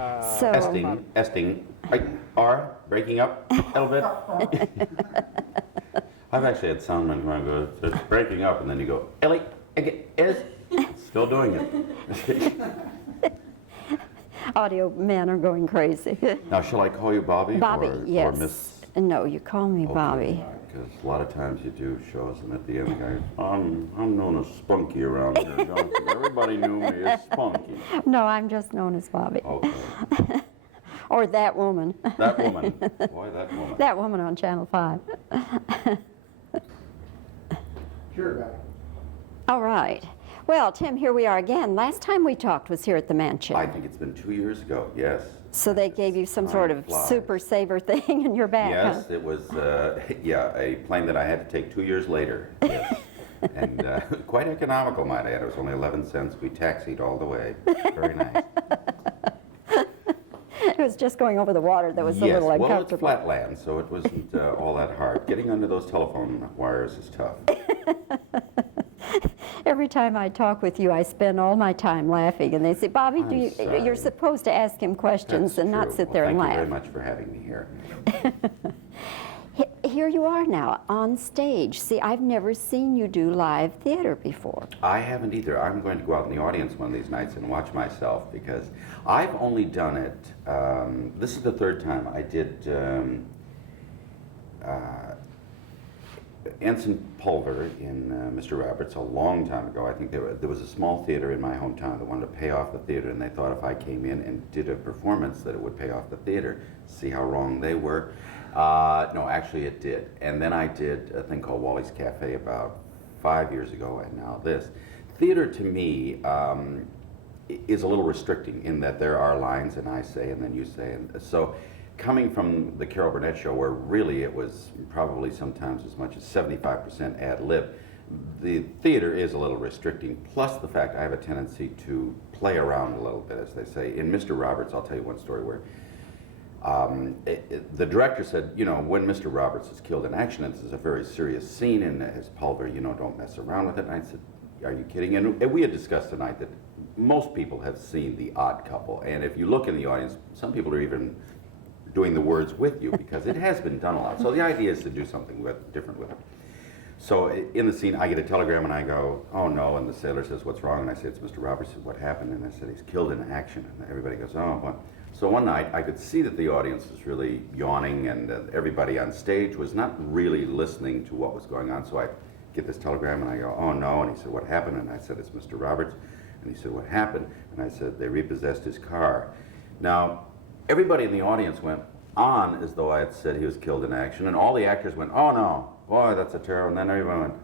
So, Esting, R, breaking up a little bit. I've actually had soundmen where I go, it's breaking up, and then you go, Ellie, is, still doing it. audio men are going crazy. Now, shall I call you Bobbie? Bobbie, Or yes. Miss? No, you call me Okay. Bobbie. Because a lot of times you do shows, and at the end, the guy, I'm known as Spunky around here, don't you? Everybody knew me as Spunky. No, I'm just known as Bobbie. Okay. Or that woman. That woman. Boy, that woman. That woman on Channel 5. Sure, Bobbie. All right. Well, Tim, here we are again. Last time we talked was here at the mansion. I think it's been 2 years ago, yes. So they gave you some Time sort of flies. super saver thing in your back, Yes, huh? it was, yeah, a plane that I had to take 2 years later. Yes. And quite economical, might I add. It was only 11 cents. We taxied all the way. Very nice. It was just going over the water that was a little well, it's uncomfortable. flat land, so it wasn't all that hard. Getting under those telephone wires is tough. Every time I talk with you, I spend all my time laughing, and they say, Bobbie, I'm sorry. you're supposed to ask him questions That's and not true. sit there Well, and laugh. Thank you very much for having me here. Here you are now, on stage. See, I've never seen you do live theater before. I haven't either. I'm going to go out in the audience one of these nights and watch myself, because I've only done it, this is the third time. I did Ensign Pulver in Mr. Roberts a long time ago. I think there was a small theater in my hometown that wanted to pay off the theater, and they thought if I came in and did a performance that it would pay off the theater. See how wrong they were. No, actually it did. And then I did a thing called Wally's Cafe about 5 years ago, and now this. Theater to me is a little restricting in that there are lines and I say and then you say. And so coming from the Carol Burnett show, where really it was probably sometimes as much as 75% ad lib, the theater is a little restricting, plus the fact I have a tendency to play around a little bit, as they say. In Mr. Roberts, I'll tell you one story where the director said, you know, when Mr. Roberts is killed in action, this is a very serious scene, and his Pulver, you know, don't mess around with it. And I said, are you kidding? And we had discussed tonight that most people have seen The Odd Couple, and if you look in the audience, some people are even doing the words with you, because it has been done a lot. So the idea is to do something different with it. So in the scene, I get a telegram and I go, oh no, and the sailor says, what's wrong? And I say, it's Mr. Roberts. What happened? And I said, he's killed in action. And everybody goes, oh, what? So one night, I could see that the audience was really yawning, and everybody on stage was not really listening to what was going on. So I get this telegram and I go, oh no, and he said, what happened? And I said, it's Mr. Roberts. And he said, what happened? And I said, they repossessed his car. Now, everybody in the audience went on as though I had said he was killed in action, and all the actors went, oh no, boy, that's a terrible. And then everyone went,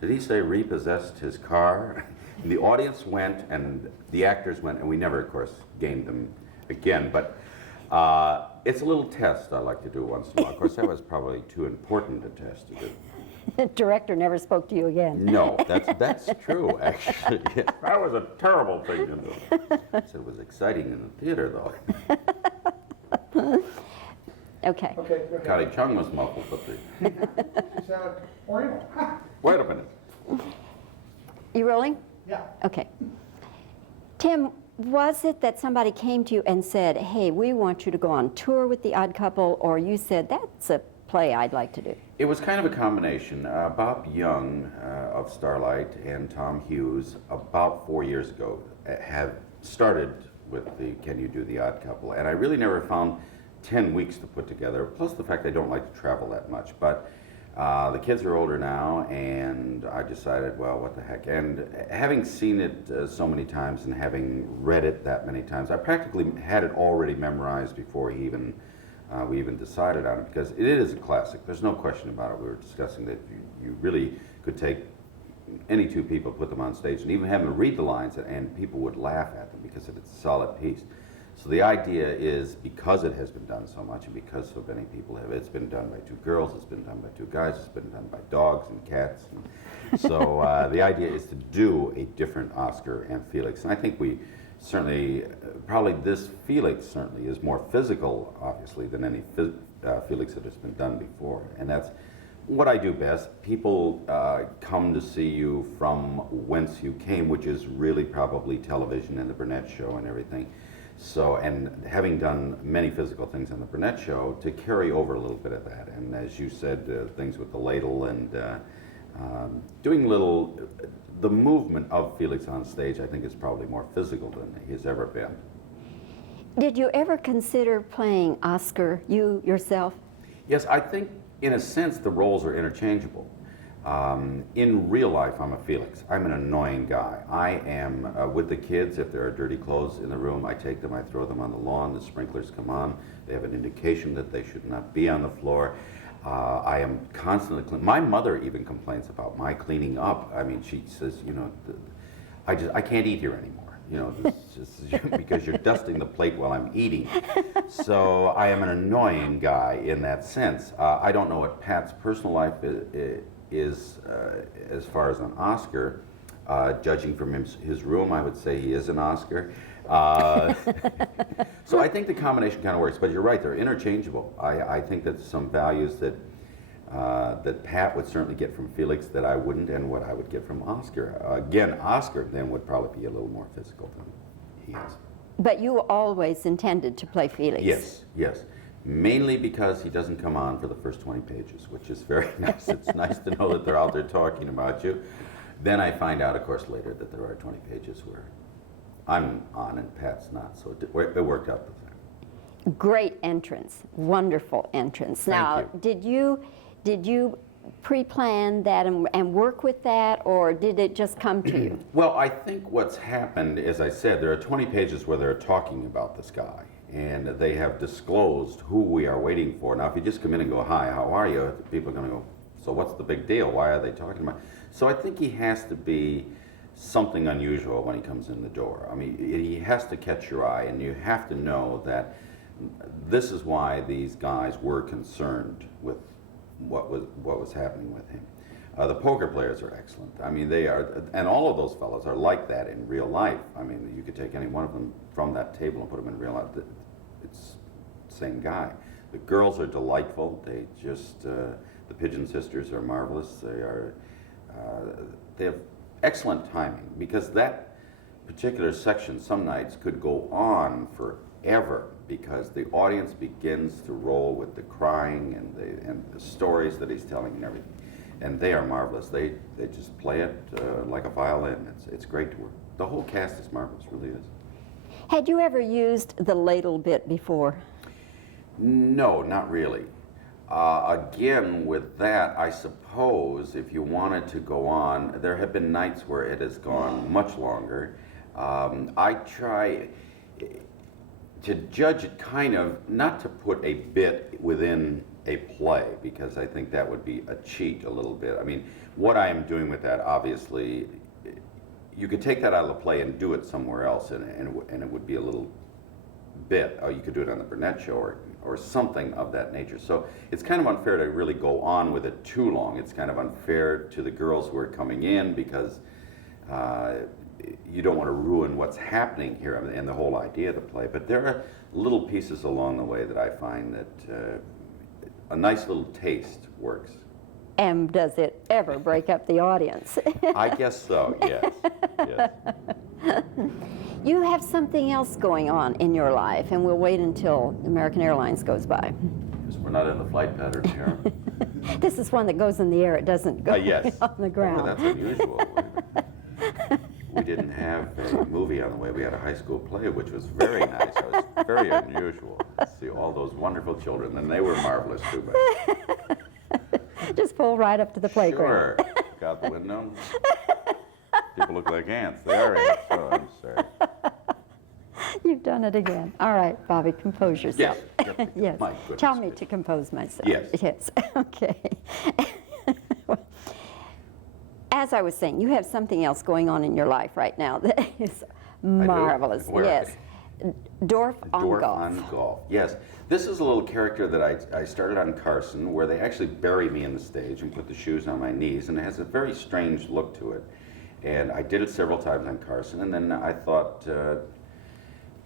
did he say repossessed his car? And the audience went, and the actors went, and we never, of course, gained them again. But it's a little test I like to do once in a while. Of course, that was probably too important a test to do. The director never spoke to you again. No, that's true, actually. Yeah, that was a terrible thing to do. So it was exciting in the theater, though. Okay. Okay, go ahead. Connie Chung was muffled, but the... She sounded Oriental. Wait a minute. You rolling? Yeah. Okay. Tim, was it that somebody came to you and said, hey, we want you to go on tour with The Odd Couple, or you said, that's a play I'd like to do? It was kind of a combination. Bob Young of Starlight and Tom Hughes, about 4 years ago, have started with the Can You Do The Odd Couple, and I really never found 10 weeks to put together, plus the fact I don't like to travel that much. But the kids are older now, and I decided, well, what the heck. And having seen it so many times and having read it that many times, I practically had it already memorized before we even decided on it, because it is a classic. There's no question about it. We were discussing that you really could take any two people, put them on stage, and even have them read the lines, and people would laugh at them because it's a solid piece. So the idea is, because it has been done so much, and because so many people have, it's been done by two girls, it's been done by two guys, it's been done by dogs and cats. And so the idea is to do a different Oscar and Felix. And I think we certainly, probably this Felix certainly is more physical, obviously, than any Felix that has been done before. And that's what I do best. People come to see you from whence you came, which is really probably television and the Burnett show and everything. So, and having done many physical things on the Burnett show, to carry over a little bit of that, and as you said, things with the ladle and doing the movement of Felix on stage, I think is probably more physical than he's ever been. Did you ever consider playing Oscar, you yourself? Yes, I think in a sense the roles are interchangeable. In real life, I'm a Felix. I'm an annoying guy. I am with the kids. If there are dirty clothes in the room, I take them, I throw them on the lawn, the sprinklers come on, they have an indication that they should not be on the floor. I am constantly clean. My mother even complains about my cleaning up. I mean, she says, you know, I can't eat here anymore. You know, because you're dusting the plate while I'm eating. So I am an annoying guy in that sense. I don't know what Pat's personal life is as far as an Oscar. Judging from his room, I would say he is an Oscar. So I think the combination kind of works, but you're right, they're interchangeable. I think that some values that Pat would certainly get from Felix that I wouldn't, and what I would get from Oscar. Again, Oscar then would probably be a little more physical than he is. But you always intended to play Felix. Yes, yes. Mainly because he doesn't come on for the first 20 pages, which is very nice. It's nice to know that they're out there talking about you. Then I find out, of course, later that there are 20 pages where I'm on and Pat's not, so it worked out the same. Great entrance, wonderful entrance. Thank Now, you. did you pre-plan that and work with that, or did it just come to you? Well, I think what's happened, as I said, there are 20 pages where they're talking about this guy, and they have disclosed who we are waiting for. Now, if you just come in and go, "Hi, how are you?" people are going to go, "So what's the big deal? Why are they talking about?" So I think he has to be something unusual when he comes in the door. I mean, he has to catch your eye, and you have to know that this is why these guys were concerned with what was happening with him. The poker players are excellent. I mean, they are, and all of those fellows are like that in real life. I mean, you could take any one of them from that table and put them in real life. It's the same guy. The girls are delightful. They just, the Pigeon sisters are marvelous. They have excellent timing, because that particular section some nights could go on forever, because the audience begins to roll with the crying and the stories that he's telling and everything. And they are marvelous. They just play it like a violin. It's great to work. The whole cast is marvelous, really is. Had you ever used the ladle bit before? No, not really. Again, with that, I suppose if you wanted to go on, there have been nights where it has gone much longer. I try to judge it kind of, not to put a bit within a play, because I think that would be a cheat a little bit. I mean, what I am doing with that, obviously, you could take that out of the play and do it somewhere else, and it would be a little bit. Or you could do it on the Burnett show or something of that nature. So it's kind of unfair to really go on with it too long. It's kind of unfair to the girls who are coming in, because you don't want to ruin what's happening here and the whole idea of the play. But there are little pieces along the way that I find that a nice little taste works. And does it ever break up the audience? I guess so, yes. Yes. You have something else going on in your life, and we'll wait until American Airlines goes by. Because we're not in the flight pattern here. This is one that goes in the air, it doesn't go Yes. on the ground. Oh, that's unusual. We didn't have a movie on the way. We had a high school play, which was very nice. It was very unusual to see all those wonderful children, and they were marvelous too. But Just pull right up to the playground. sure, look out the window. People look like ants. They are ants. Oh, I'm sorry. You've done it again. All right, Bobbie, compose yourself. Yes. Yes. My goodness Tell me gracious. to compose myself. Yes. Yes. Okay. As I was saying, you have something else going on in your life right now that is marvelous. Where? Yes. Dwarf on Dwarf Golf. on Golf. Yes. This is a little character that I started on Carson, where they actually bury me in the stage and put the shoes on my knees, and it has a very strange look to it. And I did it several times on Carson, and then I thought,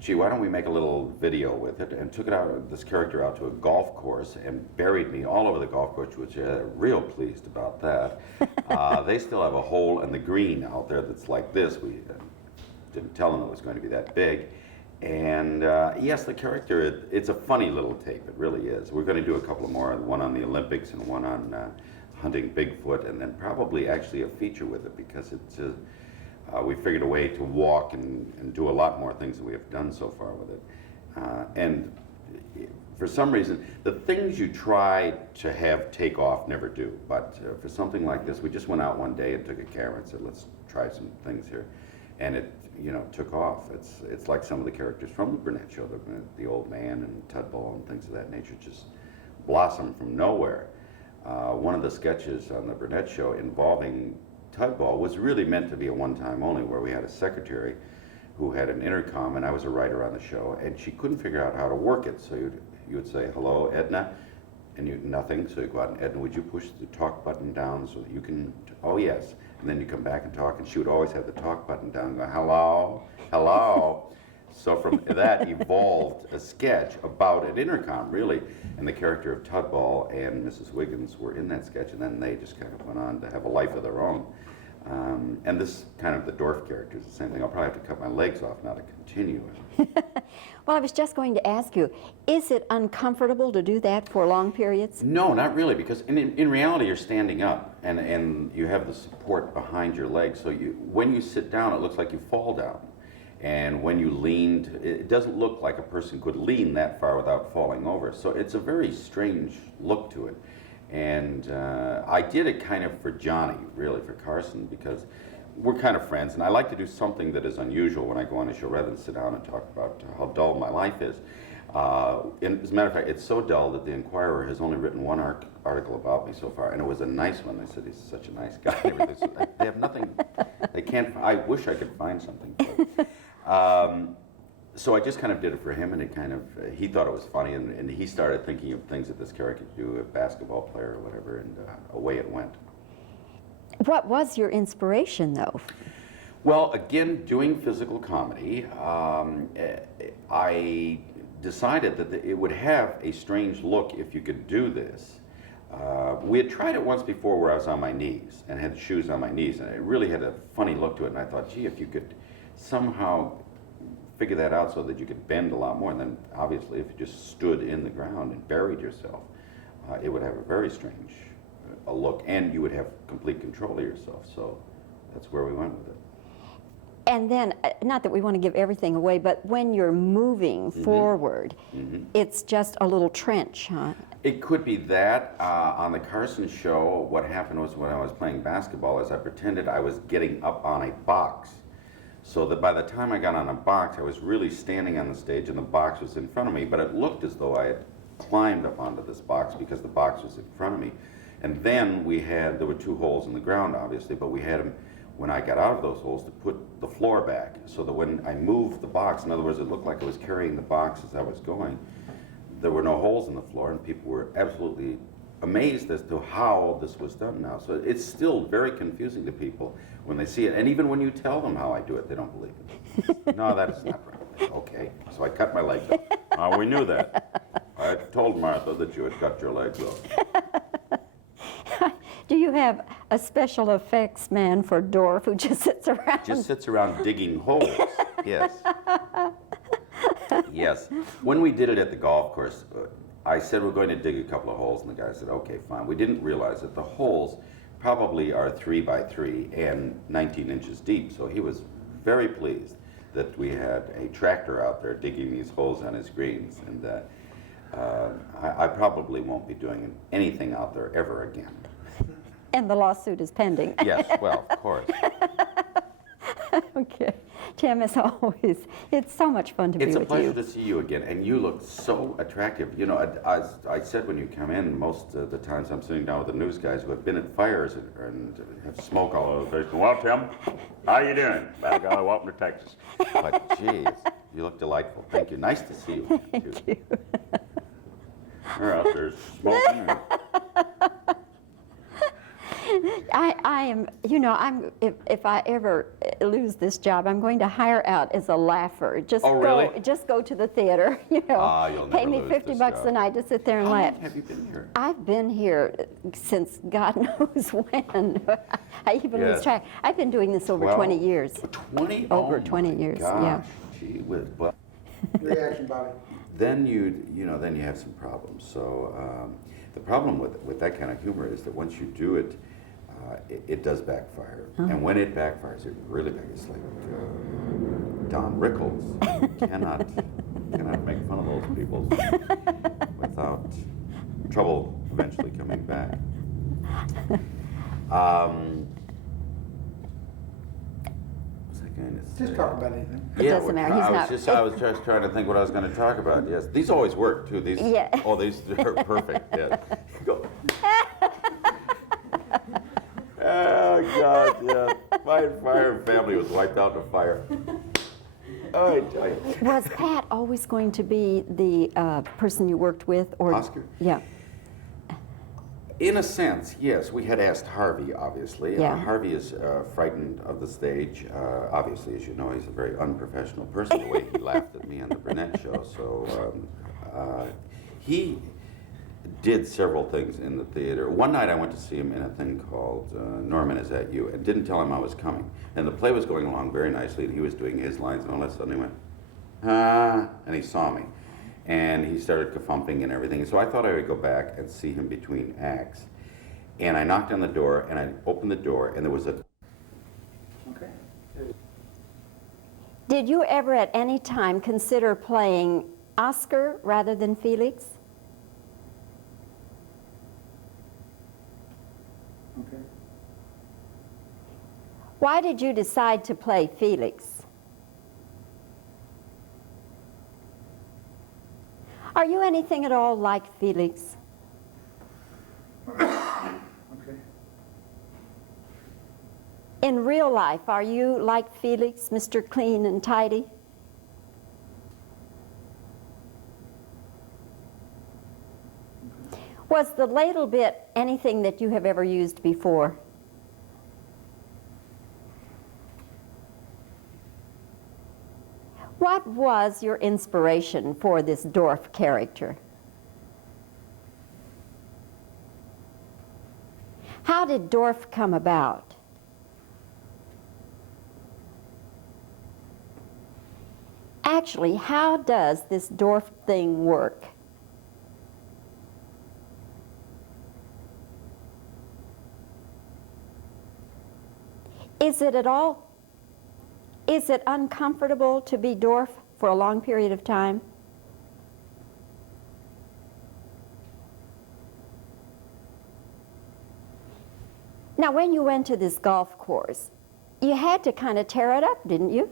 gee, why don't we make a little video with it, and took this character out to a golf course and buried me all over the golf course, which real pleased about that. They still have a hole in the green out there that's like this. We didn't tell them it was going to be that big. And yes, the character, it's a funny little tape, it really is. We're going to do a couple more, one on the Olympics and one on hunting Bigfoot, and then probably actually a feature with it, because it's, we figured a way to walk and do a lot more things than we have done so far with it. And for some reason, the things you try to have take off never do. But for something like this, we just went out one day and took a camera and said, let's try some things here. And it, took off. It's like some of the characters from the Burnett Show, the old man and Tudball and things of that nature just blossomed from nowhere. One of the sketches on the Burnett Show involving Tudball was really meant to be a one-time only, where we had a secretary who had an intercom, and I was a writer on the show, and she couldn't figure out how to work it. So you would say, hello, Edna, and nothing. So you go out and, Edna, would you push the talk button down so that you can, oh yes. And then you come back and talk, and she would always have the talk button down and go, hello, hello. So from that evolved a sketch about an intercom, really. And the character of Tudball and Mrs. Wiggins were in that sketch, and then they just kind of went on to have a life of their own. And this kind of the Dorf character is the same thing. I'll probably have to cut my legs off now to continue. Well, I was just going to ask you, is it uncomfortable to do that for long periods? No, not really, because in reality you're standing up and you have the support behind your legs. So when you sit down, it looks like you fall down. And when you leaned, it doesn't look like a person could lean that far without falling over. So it's a very strange look to it. And I did it kind of for Johnny, really, for Carson, because we're kind of friends, and I like to do something that is unusual when I go on a show, rather than sit down and talk about how dull my life is. And as a matter of fact, it's so dull that the Inquirer has only written one article about me so far, and it was a nice one. They said he's such a nice guy. And everything. So they have nothing. They can't. I wish I could find something. So I just kind of did it for him, and it kind of, he thought it was funny, and he started thinking of things that this character could do, a basketball player or whatever, and away it went. What was your inspiration, though? Well, again, doing physical comedy, I decided that it would have a strange look if you could do this. We had tried it once before where I was on my knees and had shoes on my knees, and it really had a funny look to it, and I thought, gee, if you could somehow figure that out so that you could bend a lot more, and then obviously if you just stood in the ground and buried yourself, it would have a very strange a look, and you would have complete control of yourself. So that's where we went with it. And then, not that we want to give everything away, but when you're moving forward, it's just a little trench, huh? It could be that. On the Carson show, what happened was when I was playing basketball is I pretended I was getting up on a box, so that by the time I got on a box, I was really standing on the stage and the box was in front of me, but it looked as though I had climbed up onto this box because the box was in front of me. And then there were 2 holes in the ground, obviously, but we had them, when I got out of those holes, to put the floor back, so that when I moved the box, in other words, it looked like I was carrying the box as I was going, there were no holes in the floor, and people were absolutely amazed as to how this was done now. So it's still very confusing to people when they see it, and even when you tell them how I do it, they don't believe it. No, that is not right. Okay, so I cut my legs off. We knew that. I told Martha that you had cut your legs off. Do you have a special effects man for Dorf who just sits around? Just sits around digging holes, yes. Yes. When we did it at the golf course, I said we're going to dig a couple of holes, and the guy said, okay, fine. We didn't realize that the holes probably are 3 by 3 and 19 inches deep, so he was very pleased that we had a tractor out there digging these holes on his greens, and I probably won't be doing anything out there ever again. And the lawsuit is pending. Yes, well, of course. Okay. Tim, as always, it's so much fun to be with you. It's a pleasure to see you again, and you look so attractive. You know, as I said when you come in, most of the times I'm sitting down with the news guys who have been at fires and have smoke all over their face. Well, Tim, how you doing? By golly, welcome to Texas. But geez, you look delightful. Thank you. Nice to see you. Thank you. You're out there smoking. I am, if I ever lose this job, I'm going to hire out as a laugher. Just just go to the theater, You'll pay never me lose $50 this a job. night to sit there and How laugh. long have you been here? I've been here since God knows when. I even lose Yes. track. I've been doing this over 20 years. 20? Over Oh 20 my years, gosh. yeah. Gee whiz. But Reaction, Bobbie. then then you have some problems. So the problem with that kind of humor is that once you do it, it does backfire. And when it backfires, it really backfires. It's like Don Rickles cannot make fun of those people without trouble eventually coming back. What was I going to say? Just talk about anything. It doesn't matter. He's I was just trying to think what I was going to talk about. Yes, these always work too. These. Yeah. Oh, these are perfect. Yes. Go. Oh God, yeah. My entire family was wiped out in a fire. Oh, I tell you. Was Pat always going to be the person you worked with, or Oscar? Yeah. In a sense, yes. We had asked Harvey, obviously. Yeah. Harvey is frightened of the stage. Obviously, as you know, he's a very unprofessional person, the way he laughed at me on the Burnett show. So he did several things in the theater. One night I went to see him in a thing called Norman, Is That You? And didn't tell him I was coming. And the play was going along very nicely, and he was doing his lines, and all of a sudden he went, ah, and he saw me. And he started kafumping and everything. So I thought I would go back and see him between acts. And I knocked on the door, and I opened the door, and there was a... Okay. Did you ever at any time consider playing Oscar rather than Felix? Okay. Why did you decide to play Felix? Are you anything at all like Felix? Okay. In real life, are you like Felix, Mr. Clean and Tidy? Was the ladle bit anything that you have ever used before? What was your inspiration for this Dorf character? How did Dorf come about? Actually, how does this Dorf thing work? Is it uncomfortable to be Dorf for a long period of time? Now, when you went to this golf course, you had to kind of tear it up, didn't you?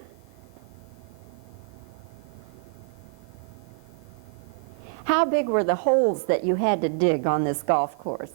How big were the holes that you had to dig on this golf course?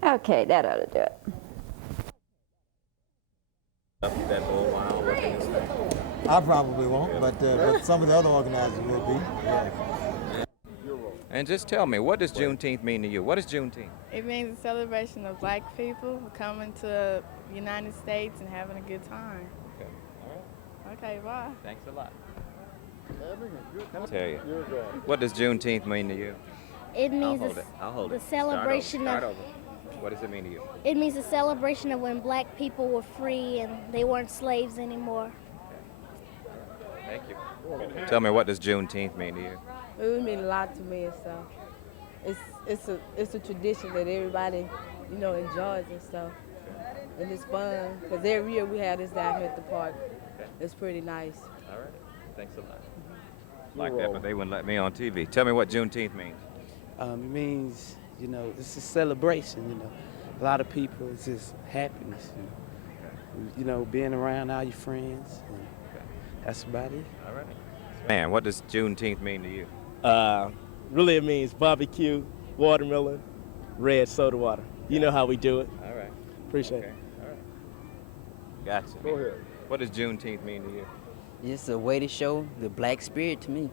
Okay, that ought to do it. That whole while working and stuff. I probably won't, but some of the other organizers will be. Yeah. And just tell me, what does Juneteenth mean to you? What is Juneteenth? It means a celebration of black people coming to the United States and having a good time. Okay, all right. Okay, bye. Thanks a lot. Let me tell you, what does Juneteenth mean to you? It I'll means hold it. I'll hold the it. celebration Start of. over. What does it mean to you? It means a celebration of when black people were free and they weren't slaves anymore. Thank you. Tell me, what does Juneteenth mean to you? It would mean a lot to me and stuff. It's a tradition that everybody, enjoys and stuff. And it's fun, because every year we have this down here at the park. It's pretty nice. All right. Thanks a lot. Like that, but they wouldn't let me on TV. Tell me what Juneteenth means. It means, it's a celebration, A lot of people, it's just happiness, being around all your friends. That's about it. All right. Man, what does Juneteenth mean to you? Really, it means barbecue, watermelon, red soda water. You know how we do it. All right. Appreciate Okay. it. All right. Gotcha. Go ahead. What does Juneteenth mean to you? It's a way to show the black spirit to me.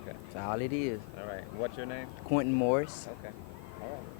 Okay. That's all it is. All right. What's your name? Quentin Morris. Okay. All right.